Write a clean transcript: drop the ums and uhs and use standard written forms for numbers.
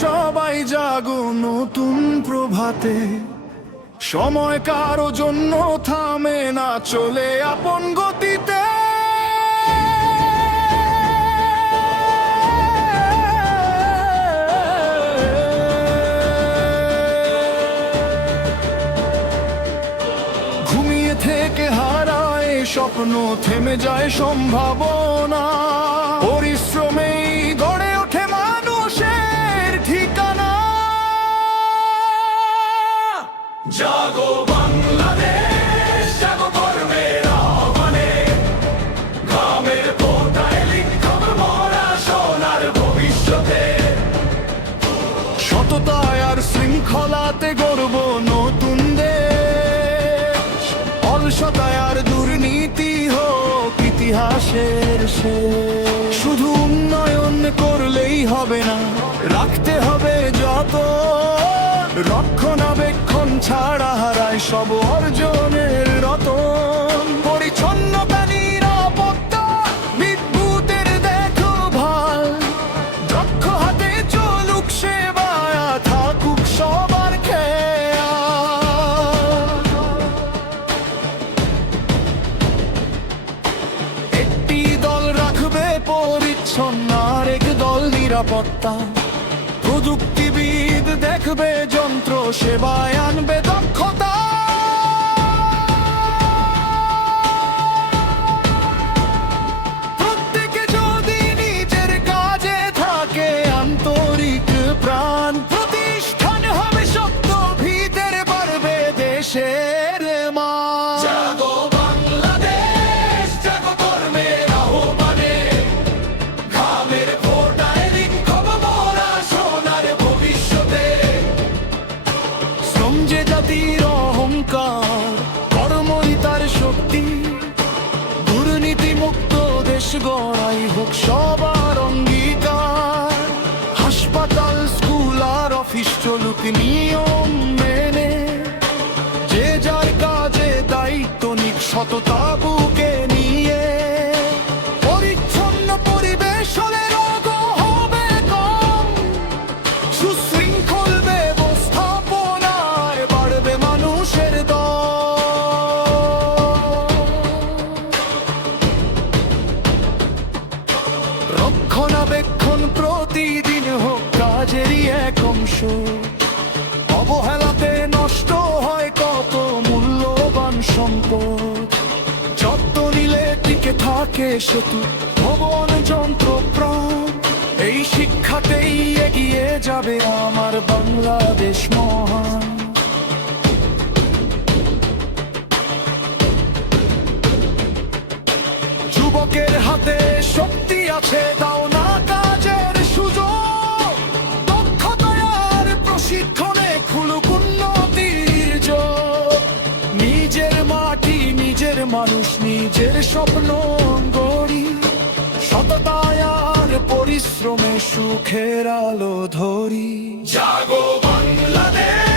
সবাই জাগো নতুন প্রভাতে, সময় কারো জন্য থামে না, চলে আপন গতিতে। ঘুমিয়ে থেকে হারায় স্বপ্ন, থেমে যায় সম্ভাবনা, পরিশ্রমেই গড়ে ওঠে মানুষের ঠিকানা। জাগো বাংলাদেশ, জাগো কর্মের আহ্বানে, গ্রামের কোটায় লিখব মোরা সোনার ভবিষ্যতে। সততায় আর শৃঙ্খলাতে গড়ব নতুন দেশ, অলসতায় আর দুর্নীতি হোক ইতিহাসের শেষ। শুধু উন্নয়ন করলেই হবে না, রাখতে হবে যত, রক্ষণাবেক্ষণ ছাড়া হারায় সব অর্জনের রতন। পরিচ্ছন্নতা, নিরাপত্তা, বিদ্যুতের দেখভাল, দক্ষ হাতে চলুক সেবায়, থাকুক সবার খেয়াল। একটি দল রাখবে পরিচ্ছন্ন, আরেক দল নিরাপত্তা, প্রযুক্তিবিদ দেখবে যন্ত্র, সেবায় আনবে দক্ষতা। প্রত্যেকে যদি নিজের কাজে থাকে আন্তরিক প্রাণ, প্রতিষ্ঠান হবে শক্ত, ভিতের পারবে দেশের মান। জাগো বাংলাদেশ, জাগো কর্মের আহ্বানে, গ্রামের কোটায় লিখব মোরা সোনার ভবিষ্যতে। শ্রম যে জাতির অহংকার, কর্মই তার শক্তি, দুর্নীতি মুক্ত দেশ গড়াই হোক সবার অঙ্গীকার। হাসপাতাল, স্কুল আর অফিস চলুক নিয়ম মেনে, যে যার কাজে দায়িত্ব নিক সততা বুকে নিয়ে। পরিচ্ছন্ন পরিবেশ হলে রোগ হবে কম, সুশৃঙ্খল ব্যবস্থাপনায় বাড়বে মানুষের দল। রক্ষণাবেক্ষণ প্রতিদিন হোক কাজেরই এক অংশ, অবহেলাতে নষ্ট হয় কত মূল্যবান সম্পদ। যত্ন নিলে টিকে থাকে সেতু, ভবন, যন্ত্র, প্রাণ। এই শিক্ষাতেই এগিয়ে যাবে আমার বাংলাদেশ মহান। যুবকের হাতে শক্তি আছে, দাও না কাজের সুযোগ, দক্ষতায় আর প্রশিক্ষণে খুলুক উন্নতির যোগ। নিজের মাটি, নিজের মানুষ, নিজের স্বপ্ন গড়ি, সততায় আর পরিশ্রমে সুখের আলো ধরি। জাগো বাংলাদেশ।